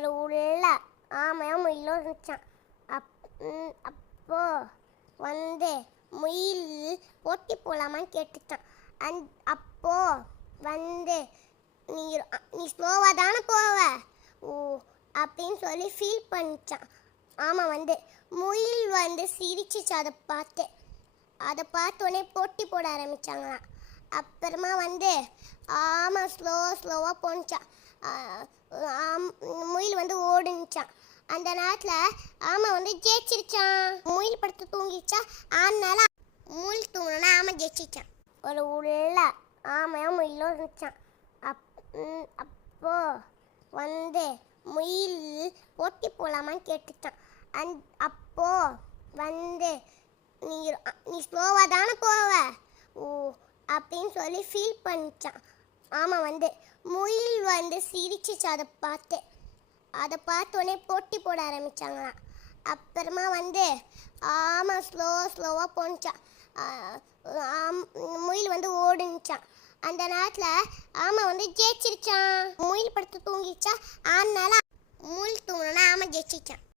ஒரு உள்ள ஆமையும் முயலும் இருந்துச்சான். அப்போ வந்து முயல் போட்டி போகலாமான்னு கேட்டுச்சான். அப்போ வந்து நீ நீ ஸ்லோவாக தானே போவ ஓ அப்படின்னு சொல்லி ஃபீல் பண்ணிச்சான். ஆமாம் வந்து முயல் வந்து சிரிச்சிச்சு. அதை பார்த்தோன்னே போட்டி போட ஆரம்பித்தாங்களாம். அப்புறமா வந்து ஆமாம் ஸ்லோவாக போணுச்சான். முயல் வந்து ஓடுனுச்சான். அந்த நேரத்தில் ஆமாம் வந்து ஜெயிச்சிருச்சான். முயல் படுத்து தூங்கிச்சா. அதனால முயல் தூங்கணுன்னா ஆமாம் ஜெயிச்சிச்சான். ஒரு உள்ள ஆமையும் முயலும் இருந்துச்சான். அப்போ வந்து முயல் போட்டி போகலாமான்னு கேட்டுச்சான். அப்போ வந்து நீ ஸ்லோவாக தானே போவ ஓ அப்படின்னு சொல்லி ஃபீல் பண்ணிச்சான். ஆமாம் வந்து முயல் வந்து சிரிச்சிச்சு. அதை பார்த்தோன்னே போட்டி போட ஆரம்பித்தாங்களாம். அப்புறமா வந்து ஆமாம் ஸ்லோவாக போணுச்சான். முயல் வந்து ஓடுனுச்சான். அந்த நேரத்தில் ஆமாம் வந்து ஜெயிச்சிருச்சான். முயல் படுத்து தூங்கிச்சா. அதனால முயல் தூங்கணுன்னா ஆமாம் ஜெயிச்சிச்சான்.